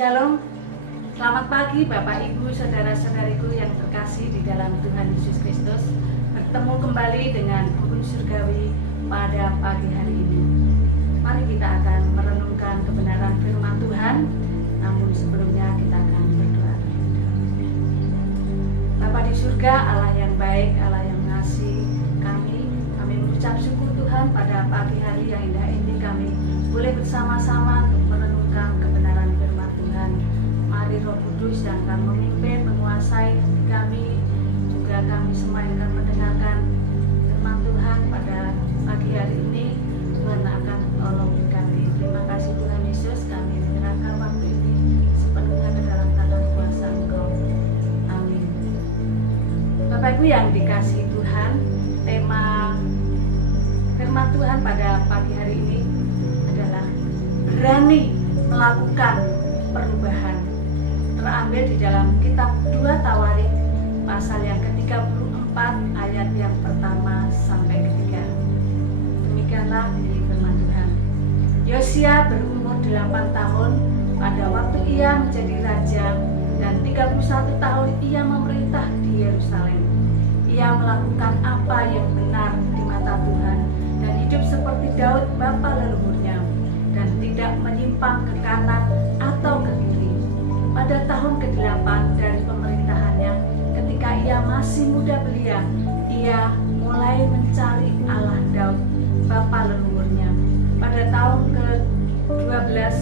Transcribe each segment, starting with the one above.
Shalom, selamat pagi Bapak Ibu, saudara-saudariku yang terkasih di dalam Tuhan Yesus Kristus. Bertemu kembali dengan Embun Surgawi pada pagi hari ini. Mari kita akan merenungkan kebenaran firman Tuhan. Namun sebelumnya kita akan berdoa. Bapa di surga, Allah yang baik, Allah yang mengasihi kami mengucap syukur Tuhan pada pagi hari yang indah ini kami boleh bersama-sama untuk merenungkan kebenaran firman Tuhan. Mari Roh Kudus yang akan memimpin, menguasai hati kami, juga kami semua yang akan mendengarkan firman Tuhan pada pagi hari ini. Tuhan akan tolong kami. Terima kasih Tuhan Yesus, kami menyerahkan waktu ini sepenuhnya ke dalam tangan kuasa Engkau. Amin. Bapak Ibu yang dikasihi Tuhan, tema firman Tuhan pada pagi hari ini adalah berani melakukan perubahan. Terambil di dalam kitab 2 Tawarikh pasal yang ke-34 ayat yang pertama sampai ketiga. Demikianlah di firman Tuhan. Yosia berumur 8 tahun pada waktu ia menjadi raja, dan 31 tahun ia memerintah di Yerusalem. Ia melakukan apa yang benar di mata Tuhan dan hidup seperti Daud bapa leluhurnya, dan tidak menyimpang ke kanan atau ke kiri. Pada tahun ke-8 dari pemerintahannya, ketika ia masih muda belia, ia mulai mencari Allah Daud bapa leluhurnya. Pada tahun ke-12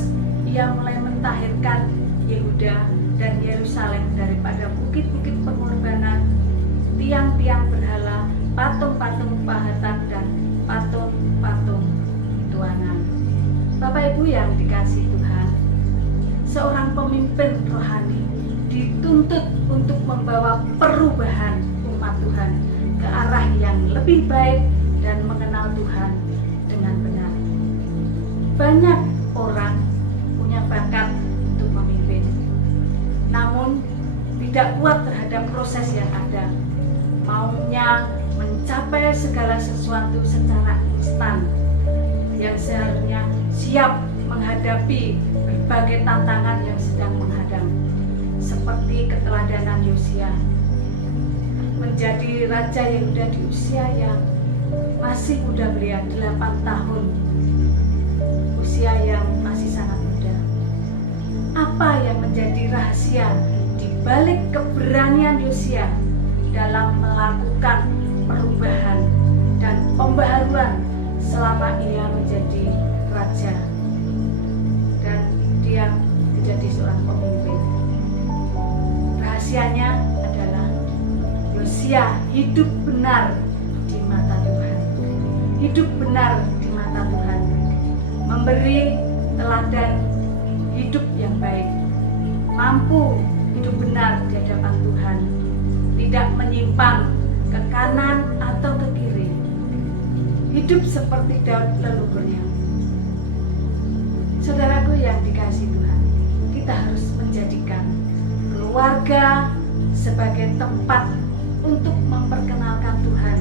ia mulai mentahirkan Yehuda dan Yerusalem daripada bukit-bukit pengorbanan, tiang-tiang berhala, patung-patung pahatan, dan patung-patung tuanan. Bapak Ibu yang dikasihi Tuhan, seorang pemimpin rohani dituntut untuk membawa perubahan umat Tuhan ke arah yang lebih baik dan mengenal Tuhan dengan benar. Banyak orang punya bakat untuk memimpin, namun tidak kuat terhadap proses yang ada. Maunya mencapai segala sesuatu secara instan, yang seharusnya siap menghadapi berbagai tantangan yang sedang menghadang, seperti keteladanan Yosia menjadi raja Yehuda di usia yang masih muda belia, 8 tahun, usia yang masih sangat muda. Apa yang menjadi rahasia di balik keberanian Yosia dalam melakukan perubahan dan pembaharuan selama ia menjadi raja dan dia menjadi seorang pemimpin? Rahasianya adalah Yosia hidup benar di mata Tuhan. Hidup benar di mata Tuhan, memberi teladan hidup yang baik, mampu hidup benar di hadapan Tuhan, tidak menyimpang ke kanan atau ke kiri, hidup seperti Daud leluhurnya. Saudaraku yang dikasihi Tuhan, kita harus menjadikan keluarga sebagai tempat untuk memperkenalkan Tuhan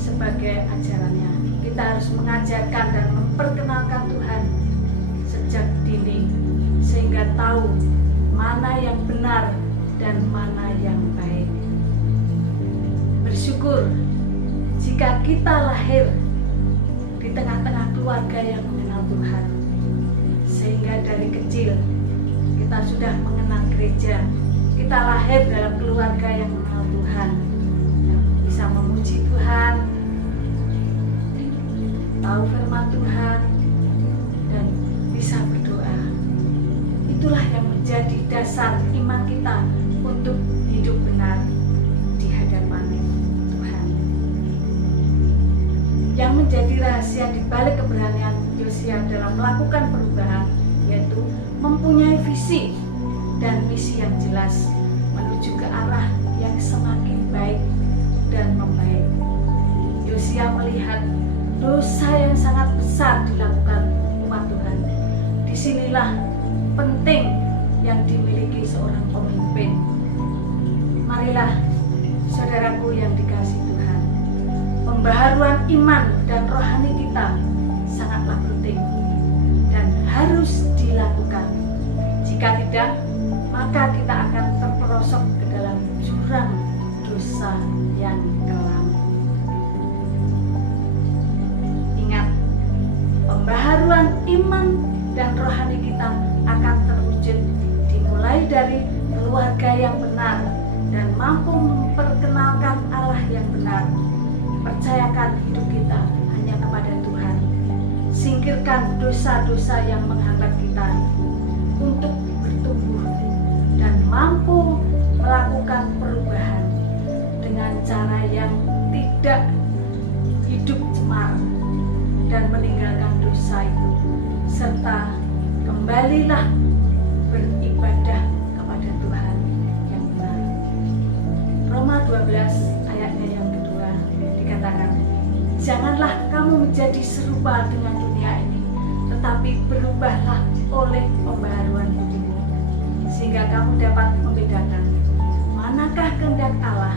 sebagai ajarannya. Kita harus mengajarkan dan memperkenalkan Tuhan sejak dini, sehingga tahu mana yang benar dan mana yang baik. Bersyukur jika kita lahir di tengah-tengah keluarga yang mengenal Tuhan, sehingga dari kecil kita sudah mengenal gereja. Kita lahir dalam keluarga yang mengenal Tuhan, yang bisa memuji Tuhan, tahu firman Tuhan, dan bisa berdoa. Itulah yang menjadi dasar iman kita untuk hidup benar di hadapan Tuhan. Yang menjadi rahasia di balik keberanian Yosia dalam melakukan perubahan, yaitu mempunyai visi dan misi yang jelas menuju ke arah yang semakin baik dan membaik. Yosia melihat dosa yang sangat besar dilakukan umat Tuhan. Disinilah penting yang dimiliki seorang pemimpin. Marilah saudaraku yang dikasihi Tuhan, pembaharuan iman dan rohani kita sangatlah penting dan harus dilakukan menyingkirkan dosa-dosa yang menghambat kita untuk bertumbuh dan mampu melakukan perubahan dengan cara yang tidak hidup cemar dan meninggalkan dosa itu, serta kembalilah beribadah kepada Tuhan yang benar. Roma 12 ayatnya yang kedua dikatakan, janganlah kamu menjadi serupa dengan dunia ini, tetapi berubahlah oleh pembaharuan budimu, sehingga kamu dapat membedakan manakah kehendak Allah,